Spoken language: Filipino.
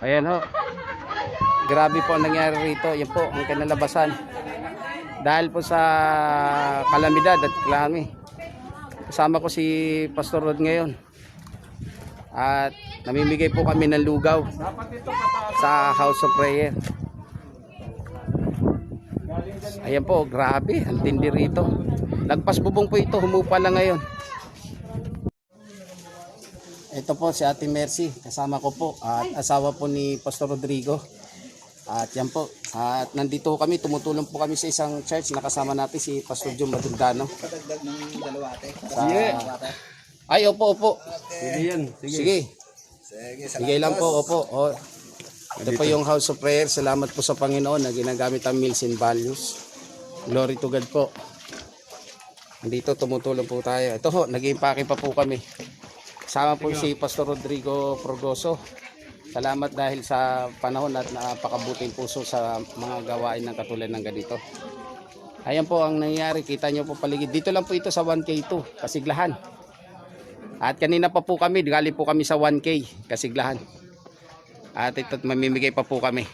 Ayan ho. Grabe po ang nangyari rito. Yan po ang kinalabasan. Dahil po sa kalamidad at klami. Kasama ko si Pastor Rod ngayon. At namimigay po kami ng lugaw sa House of Prayer. Ayan po, grabe. Ang tindi rito. Lagpas bubong po ito. Humupa lang ngayon. Ito po si Ate Mercy, kasama ko po at asawa po ni Pastor Rodrigo. At yan po, at nandito kami, tumutulong po kami sa isang church, nakasama natin si Pastor Jun Madugdano. Padagdag ng dalawa ate. Ay, opo, opo. Sige yan. Sige. Sige lang po, opo. O, ito po yung House of Prayer. Salamat po sa Panginoon na ginagamit ang Meals and Values. Glory to God po. Nandito tumutulong po tayo. Ito ho, nag-iimpake pa po kami. Kasama po si Pastor Rodrigo Progoso. Salamat dahil sa panahon at napakabuting puso sa mga gawain ng katulad ng ganito. Ayan po ang nangyayari. Kita nyo po paligid. Dito lang po ito sa 1K2, Kasiglahan. At kanina pa po kami, galing po kami sa 1K, Kasiglahan. At ito mamimigay pa po kami.